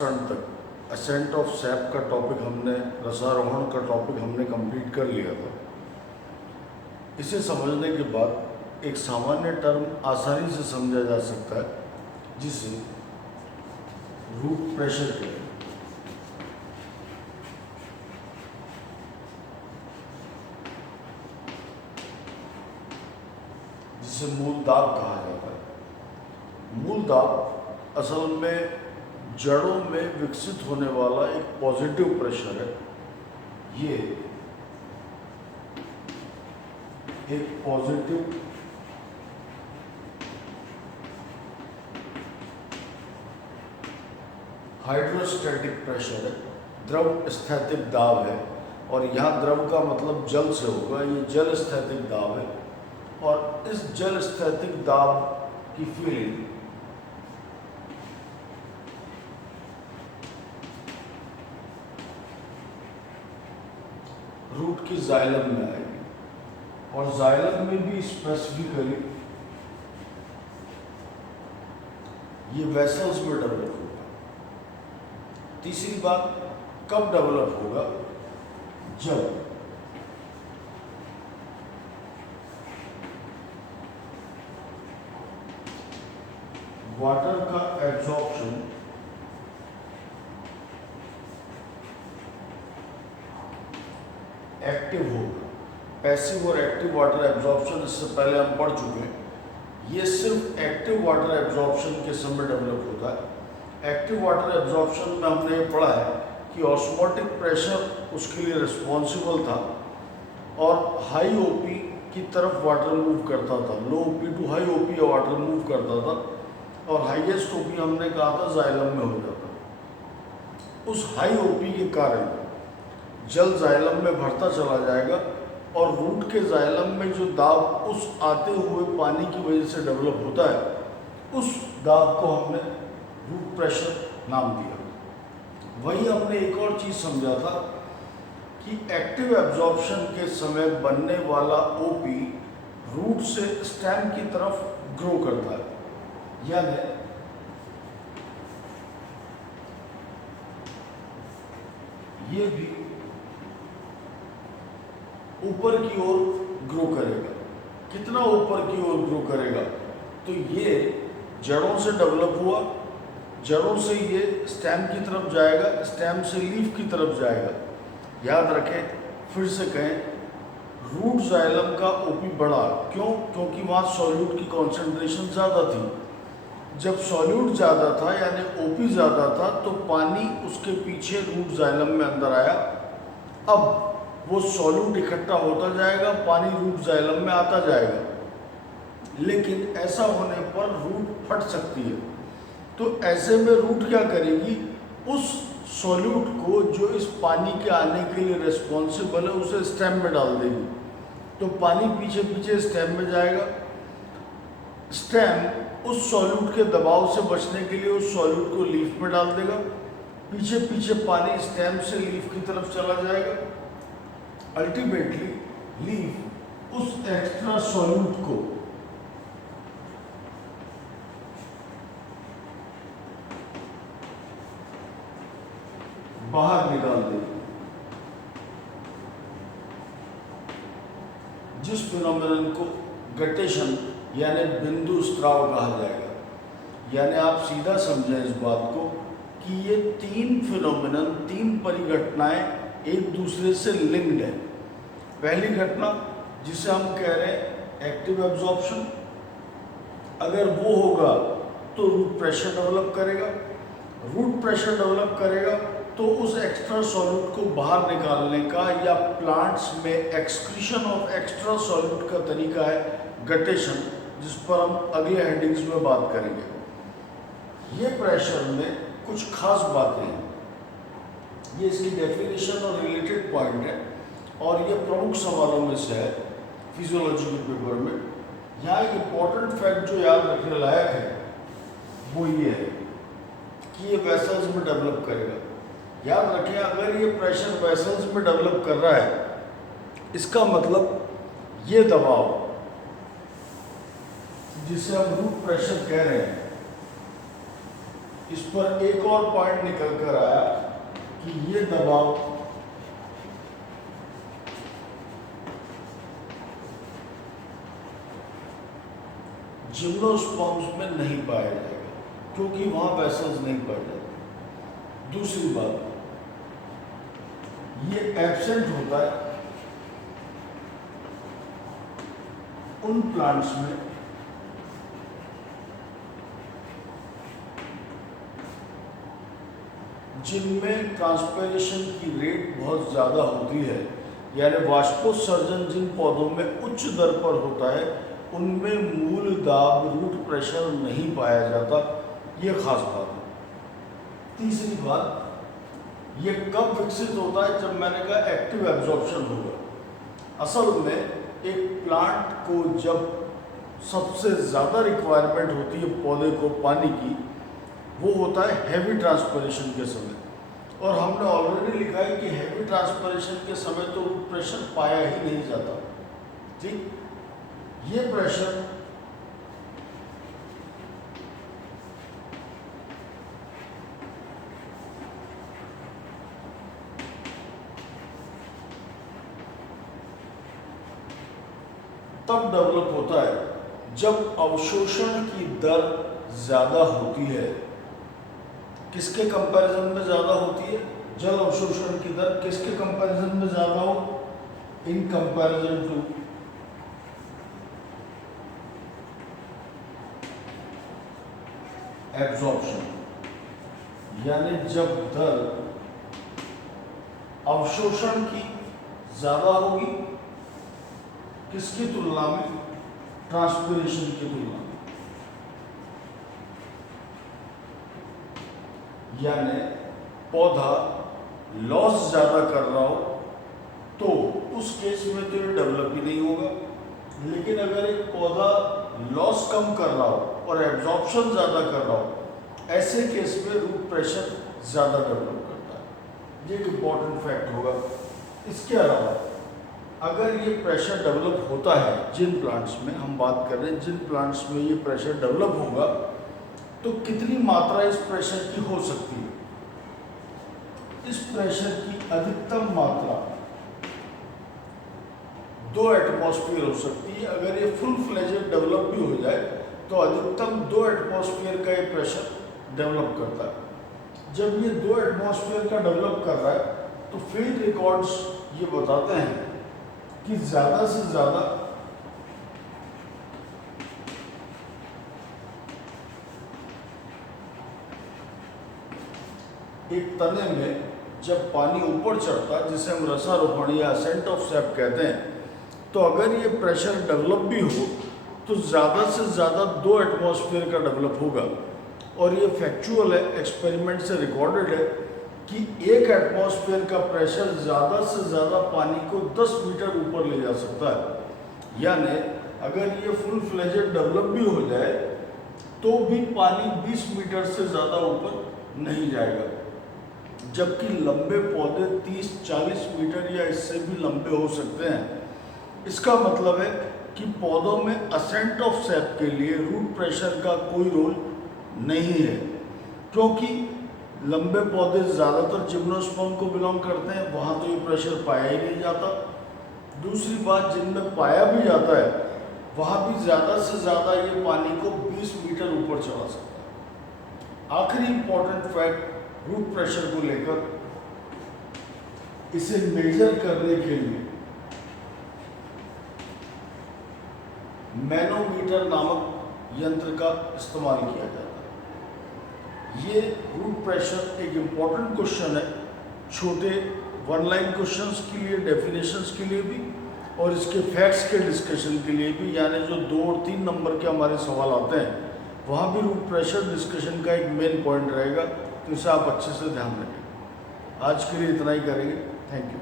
तक ascent of SAP का topic हमने, रसारोहण का टॉपिक हमने कंप्लीट कर लिया था। इसे समझने के बाद एक सामान्य टर्म आसानी से समझा जा सकता है जिसे रूट प्रेशर कहते हैं। जिसे मूल दाब कहा जाता है। मूल दाब असल में जड़ों में विकसित होने वाला एक पॉजिटिव प्रेशर है। ये एक पॉजिटिव हाइड्रोस्टैटिक प्रेशर है, द्रव स्थैतिक दाब है। और यहाँ द्रव का मतलब जल से होगा, ये जल स्थैतिक दाब है। और इस जल स्थैतिक दाब की फीलिंग रूट की जाइलम में आएगी, और जाइलम में भी स्पेसिफिकली ये वेसल्स में डेवलप होगा। तीसरी बात, कब डेवलप होगा? जब वाटर का एब्जॉर्प्शन एक्टिव होगा। पैसिव और एक्टिव वाटर एब्जॉर्प्शन इससे पहले हम पढ़ चुके हैं। ये सिर्फ एक्टिव वाटर एब्जॉर्प्शन के समय डेवलप होता है। एक्टिव वाटर एब्जॉर्प्शन में हमने ये पढ़ा है कि ऑस्मोटिक प्रेशर उसके लिए रिस्पॉन्सिबल था और हाई ओपी की तरफ वाटर मूव करता था। Low OP to high OP water move करता था, और हाईएस्ट ओपी हमने कहा था जाइलम में हो जाता। उस हाई ओपी के कारण जल जाइलम में भरता चला जाएगा, और रूट के जाइलम में जो दाब उस आते हुए पानी की वजह से डेवलप होता है, उस दाब को हमने रूट प्रेशर नाम दिया। वहीं हमने एक और चीज़ समझा था कि एक्टिव एब्जॉर्प्शन के समय बनने वाला ओपी रूट से स्टेम की तरफ ग्रो करता है, यानी ये भी ऊपर की ओर ग्रो करेगा। कितना ऊपर की ओर ग्रो करेगा? तो ये जड़ों से डेवलप हुआ, जड़ों से ये स्टेम की तरफ जाएगा, स्टेम से लीफ की तरफ जाएगा। याद रखें, फिर से कहें, रूट जाइलम का ओपी बढ़ा। क्यों? क्योंकि वहाँ सॉल्यूट की कॉन्सेंट्रेशन ज़्यादा थी। जब सॉल्यूट ज़्यादा था यानी ओपी ज़्यादा था, तो पानी उसके पीछे रूट जाइलम में अंदर आया। अब वो सॉल्यूट इकट्ठा होता जाएगा, पानी रूट जाइलम में आता जाएगा। लेकिन ऐसा होने पर रूट फट सकती है। तो ऐसे में रूट क्या करेगी? उस सॉल्यूट को जो इस पानी के आने के लिए रिस्पॉन्सिबल है, उसे स्टेम में डाल देगी। तो पानी पीछे पीछे स्टेम में जाएगा। स्टेम उस सॉल्यूट के दबाव से बचने के लिए उस सॉल्यूट को लीफ में डाल देगा। पीछे पीछे पानी स्टेम से लीफ की तरफ चला जाएगा। अल्टीमेटली लीफ उस एक्स्ट्रा सॉल्यूट को बाहर निकाल देगी, जिस फिनोमेनन को गटेशन यानी बिंदु स्त्राव कहा जाएगा। यानी आप सीधा समझें इस बात को कि ये तीन फिनोमेनन, तीन परिघटनाएं एक दूसरे से लिंक्ड है। पहली घटना जिसे हम कह रहे हैं एक्टिव एब्जॉर्प्शन, अगर वो होगा तो रूट प्रेशर डेवलप करेगा। रूट प्रेशर डेवलप करेगा तो उस एक्स्ट्रा सॉल्यूट को बाहर निकालने का, या प्लांट्स में एक्सक्रीशन ऑफ एक्स्ट्रा सॉल्यूट का तरीका है गटेशन, जिस पर हम अगले हेडिंग्स में बात करेंगे। ये प्रेशर में कुछ खास बातें हैं। ये इसकी डेफिनेशन और रिलेटेड पॉइंट है, और ये प्रमुख सवालों में से है फिजियोलॉजी के पेपर में। यहाँ एक इम्पॉर्टेंट फैक्ट जो याद रखने लायक है वो ये है कि ये वेसल्स में डेवलप करेगा। याद रखें, अगर ये प्रेशर वेसल्स में डेवलप कर रहा है, इसका मतलब ये दबाव जिसे हम रूट प्रेशर कह रहे हैं, इस पर एक और पॉइंट निकल कर आया कि ये दबाव जिम्नोस्पर्म्स में नहीं पाया जाएगा, क्योंकि वहां वेसल्स नहीं पाए जाते। दूसरी बात, ये एब्सेंट होता है उन प्लांट्स में जिनमें ट्रांसपिरेशन की रेट बहुत ज़्यादा होती है, यानी वाष्पोत्सर्जन जिन पौधों में उच्च दर पर होता है उनमें मूल दाब रूट प्रेशर नहीं पाया जाता। ये खास बात है। तीसरी बात, ये कब विकसित होता है? जब मैंने कहा एक्टिव एब्जॉर्प्शन होगा। असल में एक प्लांट को जब सबसे ज़्यादा रिक्वायरमेंट होती है पौधे को पानी की, वो होता है हैवी ट्रांसपिरेशन के समय। और हमने ऑलरेडी लिखा है कि हैवी ट्रांसपिरेशन के समय तो रूट प्रेशर पाया ही नहीं जाता। ठीक, ये प्रेशर तब डेवलप होता है जब अवशोषण की दर ज़्यादा होती है। किसके कंपैरिजन में ज़्यादा होती है? जल अवशोषण की दर किसके कंपैरिजन में ज़्यादा हो? इन कंपैरिजन टू एब्जॉर्प्शन, यानी जब दर अवशोषण की ज़्यादा होगी किसकी तुलना में? ट्रांसपिरेशन की तुलना में। यानी पौधा लॉस ज़्यादा कर रहा हो तो उस केस में तो ये डेवलप ही नहीं होगा। लेकिन अगर एक पौधा लॉस कम कर रहा हो और एब्जॉर्प्शन ज़्यादा कर रहा हो, ऐसे केस में रूट प्रेशर ज़्यादा डेवलप करता है। ये एक इम्पॉर्टेंट फैक्ट होगा। इसके अलावा अगर ये प्रेशर डेवलप होता है, जिन प्लांट्स में हम बात कर रहे हैं, जिन प्लांट्स में ये प्रेशर डेवलप होगा, तो कितनी मात्रा इस प्रेशर की हो सकती है? इस प्रेशर की अधिकतम मात्रा 2 एटमॉस्फेयर हो सकती है। अगर ये फुल फ्लेजेड डेवलप भी हो जाए तो अधिकतम 2 एटमॉस्फेयर का ये प्रेशर डेवलप करता है। जब ये 2 एटमॉस्फेयर का डेवलप कर रहा है तो फील्ड रिकॉर्ड्स ये बताते हैं कि ज़्यादा से ज़्यादा एक तने में जब पानी ऊपर चढ़ता है, जिसे हम रसारोहण या असेंट ऑफ सैप कहते हैं, तो अगर ये प्रेशर डेवलप भी हो तो ज़्यादा से ज़्यादा 2 एटमॉस्फेयर का डेवलप होगा। और ये फैक्चुअल है, एक्सपेरिमेंट से रिकॉर्डेड है कि 1 एटमॉस्फेयर का प्रेशर ज़्यादा से ज़्यादा पानी को 10 मीटर ऊपर ले जा सकता है। यानी अगर ये फुल फ्लेजेड डेवलप भी हो जाए तो भी पानी 20 मीटर से ज़्यादा ऊपर नहीं जाएगा, जबकि लंबे पौधे 30-40 मीटर या इससे भी लंबे हो सकते हैं। इसका मतलब है कि पौधों में असेंट ऑफ सैप के लिए रूट प्रेशर का कोई रोल नहीं है, क्योंकि लंबे पौधे ज़्यादातर जिम्नोस्पर्म को बिलोंग करते हैं, वहाँ तो ये प्रेशर पाया ही नहीं जाता। दूसरी बात, जिनमें पाया भी जाता है वहाँ भी ज़्यादा से ज़्यादा ये पानी को 20 मीटर ऊपर चढ़ा सकता है। आखिरी इंपॉर्टेंट फैक्ट रूट प्रेशर को लेकर, इसे मेजर करने के लिए मैनोमीटर नामक यंत्र का इस्तेमाल किया जाता है। ये रूट प्रेशर एक इम्पॉर्टेंट क्वेश्चन है, छोटे 1 लाइन क्वेश्चंस के लिए, डेफिनेशंस के लिए भी और इसके फैक्ट्स के डिस्कशन के लिए भी। यानी जो 2 और 3 नंबर के हमारे सवाल आते हैं वहाँ भी रूट प्रेशर डिस्कशन का एक मेन पॉइंट रहेगा, तो इसे आप अच्छे से ध्यान रखें। आज के लिए इतना ही करेंगे। Thank you.